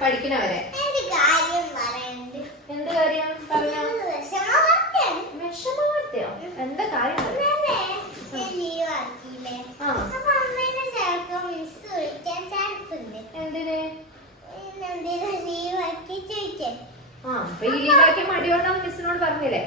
പഠിക്കണവരെ എന്ത് കാര്യം പറഞ്ഞോ? വിഷമവാർത്തയോ? എന്താ കാര്യം മടിയോണ്ടാന്ന് മിസ്സിനോട് പറഞ്ഞില്ലേ?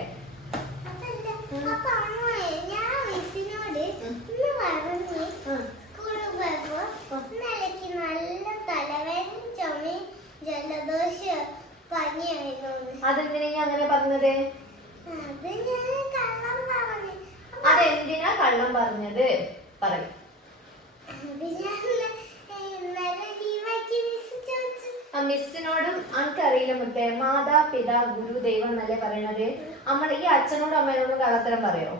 അതെന്തിനാ അങ്ങനെ പറഞ്ഞത്? അതെന്തിനാ കള്ളം പറഞ്ഞത്? പറയും. മിസ്സിനോടും അനക്കറിയില്ല മുത്തേ. മാതാപിതാ ഗുരു ദൈവം എന്നല്ലേ പറയണത്? നമ്മൾ ഈ അച്ഛനോടും അമ്മയോടും കള്ളത്തരം പറയോ.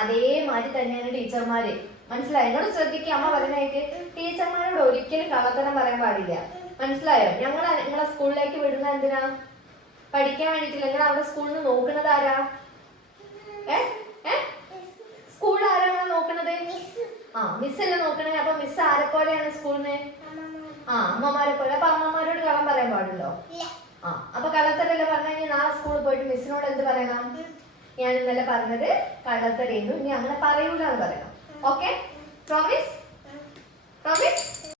അതേമാതിരി തന്നെയാണ് ടീച്ചർമാര്. മനസ്സിലായി? എന്നോട് ശ്രദ്ധിക്കുക അമ്മ പറയുന്നതായിട്ട് ടീച്ചർമാരോട് ഒരിക്കലും കള്ളത്തരം പറയാൻ പാടില്ല. മനസ്സിലായോ? ഞങ്ങൾ നിങ്ങളെ സ്കൂളിലേക്ക് വിടുന്ന എന്തിനാ? പഠിക്കാൻ വേണ്ടിട്ടില്ല നിങ്ങൾ അവിടെ സ്കൂളിൽ നിന്ന് നോക്കുന്നത് ആരാ? ഏ? ഏ? സ്കൂളിൽ ആരാണ് മിസ് ആ മിസ് അല്ലേ നോക്കണേ. അപ്പൊ മിസ് ആരെ പോലെയാണ് സ്കൂളിൽ നിന്ന് ആ അമ്മമാരെ പോലെ. അപ്പൊ അമ്മമാരോട് കള്ളം പറയാൻ പാടുണ്ടോ? ആ അപ്പൊ കള്ളത്തരല്ലേ പറഞ്ഞു നാളെ സ്കൂളിൽ പോയിട്ട് മിസ്സിനോട് എന്ത് പറയണം? ഞാൻ ഇന്നലെ പറഞ്ഞത് കള്ളത്തരയുന്നു ഇനി അങ്ങനെ പറയൂലെന്ന് പറയണം. ഓക്കെ